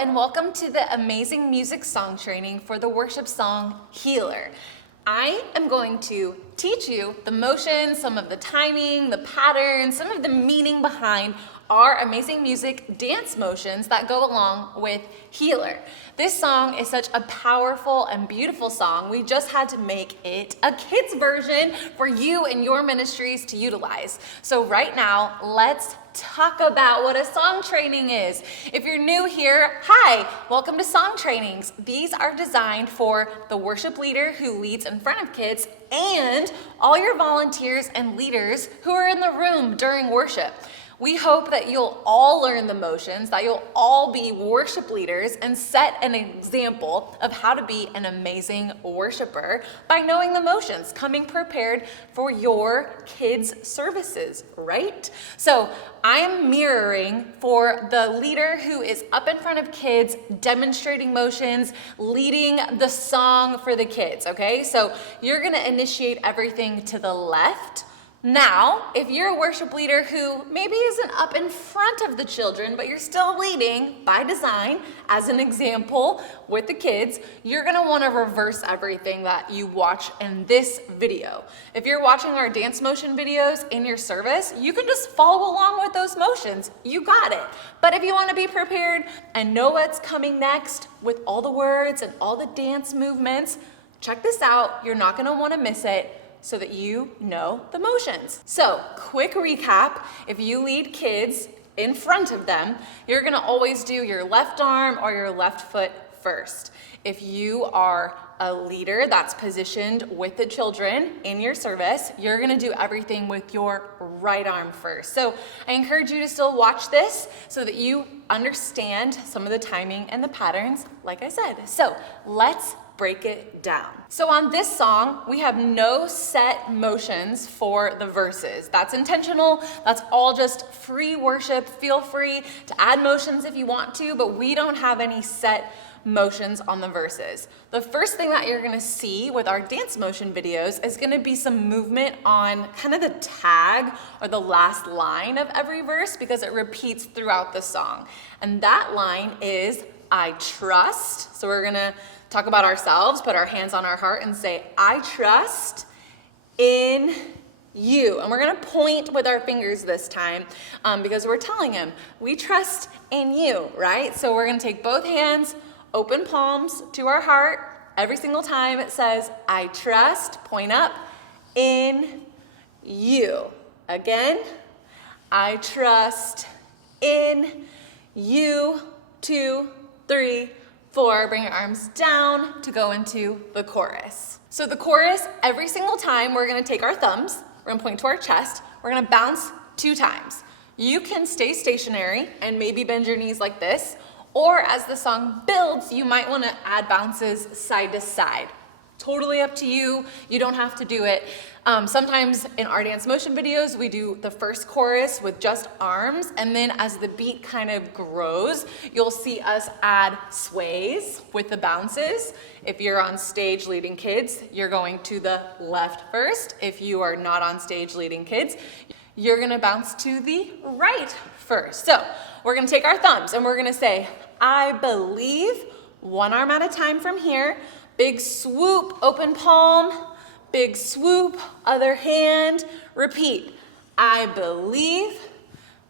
and welcome to the amazing music song training for the worship song Healer. I am going to teach you the motions, some of the timing, the patterns, some of the meaning behind our amazing music dance motions that go along with Healer. This song is such a powerful and beautiful song. We just had to make it a kids version for you and your ministries to utilize. So right now, let's talk about what a song training is. If you're new here, hi, welcome to song trainings. These are designed for the worship leader who leads in front of kids and all your volunteers and leaders who are in the room during worship. We hope that you'll all learn the motions, that you'll all be worship leaders and set an example of how to be an amazing worshiper by knowing the motions, coming prepared for your kids' services, right? So I am mirroring for the leader who is up in front of kids, demonstrating motions, leading the song for the kids, okay? So you're gonna initiate everything to the left. Now, if you're a worship leader who maybe isn't up in front of the children, but you're still leading by design as an example with the kids, you're gonna wanna reverse everything that you watch in this video. If you're watching our dance motion videos in your service, you can just follow along with those motions. You got it. But if you wanna be prepared and know what's coming next with all the words and all the dance movements, check this out. You're not gonna wanna miss it, so that you know the motions. So, quick recap, if you lead kids in front of them, you're gonna always do your left arm or your left foot first. If you are a leader that's positioned with the children in your service, you're gonna do everything with your right arm first. So I encourage you to still watch this so that you understand some of the timing and the patterns, like I said. So let's break it down. So on this song, we have no set motions for the verses. That's intentional. That's all just free worship. Feel free to add motions if you want to, but we don't have any set motions on the verses. The first thing that you're gonna see with our dance motion videos is gonna be some movement on kind of the tag or the last line of every verse because it repeats throughout the song. And that line is, I trust. So we're gonna talk about ourselves, put our hands on our heart and say, I trust in you. And we're gonna point with our fingers this time because we're telling him, we trust in you, right? So we're gonna take both hands, open palms to our heart. Every single time it says, I trust, point up, in you. Again, I trust in you. 2, 3, 4, bring your arms down to go into the chorus. So the chorus, every single time we're gonna take our thumbs, we're gonna point to our chest, we're gonna bounce 2 times. You can stay stationary and maybe bend your knees like this, or as the song builds, you might wanna add bounces side to side. Totally up to you, you don't have to do it. Sometimes in our dance motion videos, we do the first chorus with just arms, and then as the beat kind of grows, you'll see us add sways with the bounces. If you're on stage leading kids, you're going to the left first. If you are not on stage leading kids, you're gonna bounce to the right first. So we're gonna take our thumbs and we're gonna say, I believe, one arm at a time from here. Big swoop, open palm, big swoop, other hand, repeat. I believe,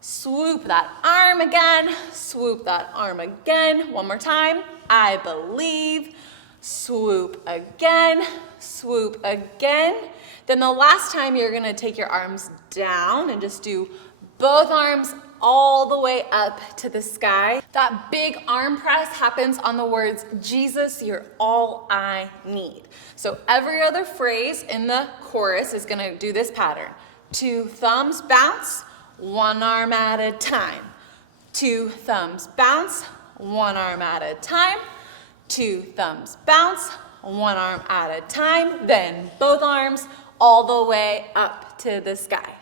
swoop that arm again, swoop that arm again. One more time. I believe, swoop again, swoop again. Then the last time you're gonna take your arms down and just do both arms all the way up to the sky. That big arm press happens on the words, Jesus, you're all I need. So every other phrase in the chorus is gonna do this pattern. 2 thumbs bounce, 1 arm at a time. 2 thumbs bounce, 1 arm at a time. 2 thumbs bounce, 1 arm at a time. Then both arms all the way up to the sky.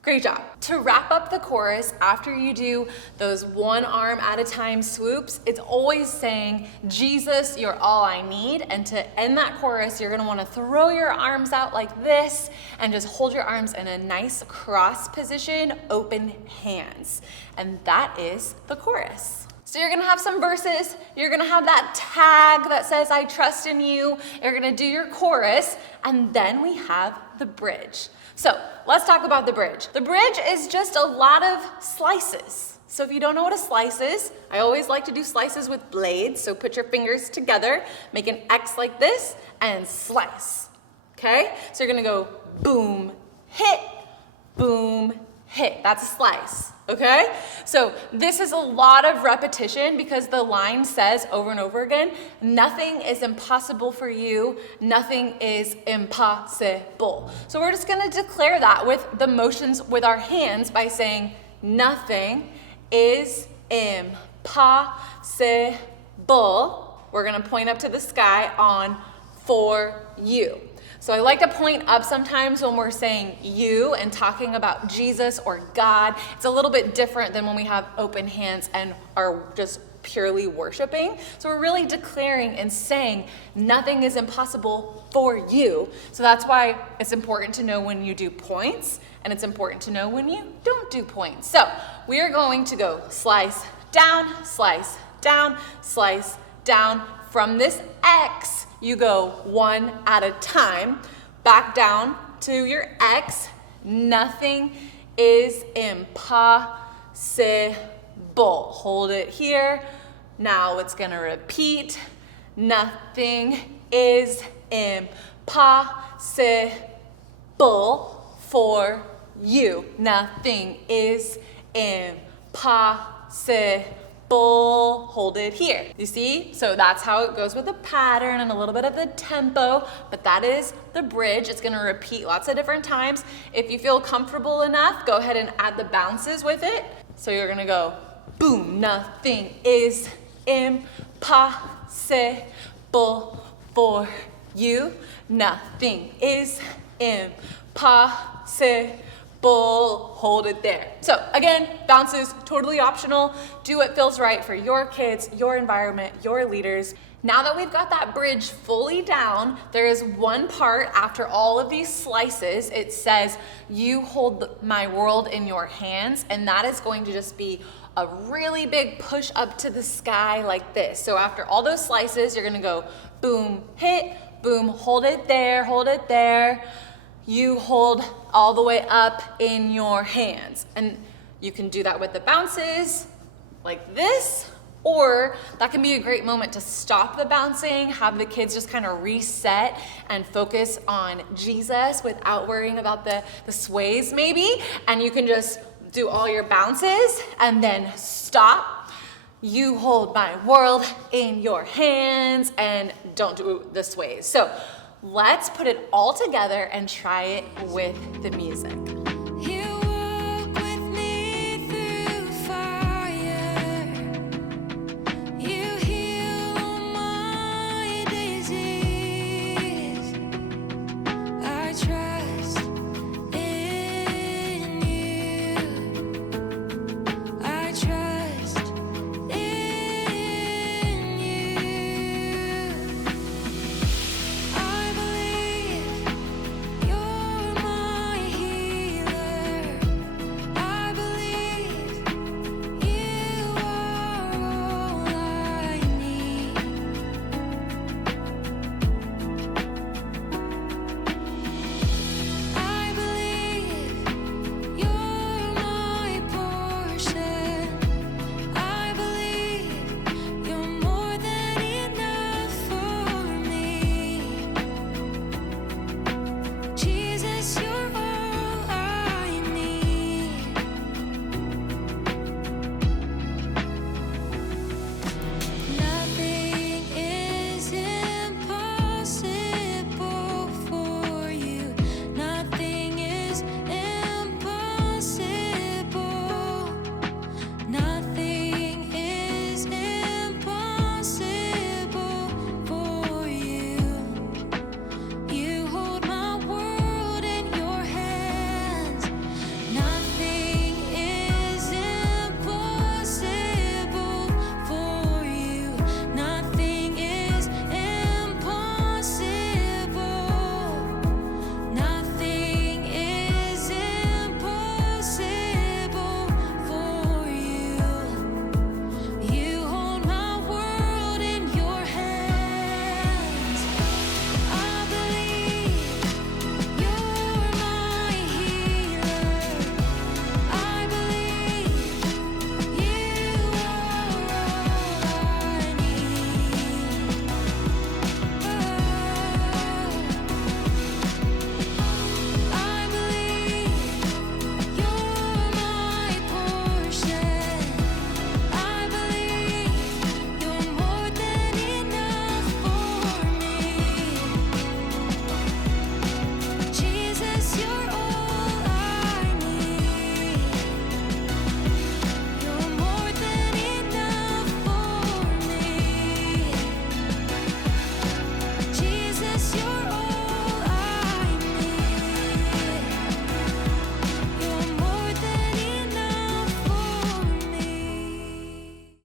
Great job. To wrap up the chorus, after you do those 1 arm at a time swoops, it's always saying, Jesus, you're all I need. And to end that chorus, you're gonna wanna throw your arms out like this and just hold your arms in a nice cross position, open hands. And that is the chorus. So you're gonna have some verses, you're gonna have that tag that says, I trust in you, you're gonna do your chorus, and then we have the bridge. So let's talk about the bridge. The bridge is just a lot of slices. So if you don't know what a slice is, I always like to do slices with blades. So put your fingers together, make an X like this, and slice, okay? So you're gonna go boom, hit, that's a slice, okay? So this is a lot of repetition because the line says over and over again, nothing is impossible for you, nothing is impossible. So we're just gonna declare that with the motions with our hands by saying, nothing is impossible. We're gonna point up to the sky on for you. So I like to point up sometimes when we're saying you and talking about Jesus or God. It's a little bit different than when we have open hands and are just purely worshiping. So we're really declaring and saying nothing is impossible for you. So that's why it's important to know when you do points and it's important to know when you don't do points. So we are going to go slice down, slice down, slice down. From this X, you go one at a time, back down to your X. Nothing is impossible. Hold it here. Now it's gonna repeat. Nothing is impossible for you. Nothing is impossible. Hold it here. You see? So that's how it goes with the pattern and a little bit of the tempo, but that is the bridge. It's gonna repeat lots of different times. If you feel comfortable enough, go ahead and add the bounces with it. So you're gonna go boom, nothing is impossible for you. Nothing is impossible. Hold it there. So again, bounces, totally optional. Do what feels right for your kids, your environment, your leaders. Now that we've got that bridge fully down, there is one part after all of these slices. It says, you hold my world in your hands, and that is going to just be a really big push up to the sky like this. So after all those slices, you're gonna go boom, hit, boom, hold it there, hold it there. You hold all the way up in your hands. And you can do that with the bounces like this, or that can be a great moment to stop the bouncing, have the kids just kind of reset and focus on Jesus without worrying about the sways maybe. And you can just do all your bounces and then stop. You hold my world in your hands and don't do the sways. So let's put it all together and try it with the music.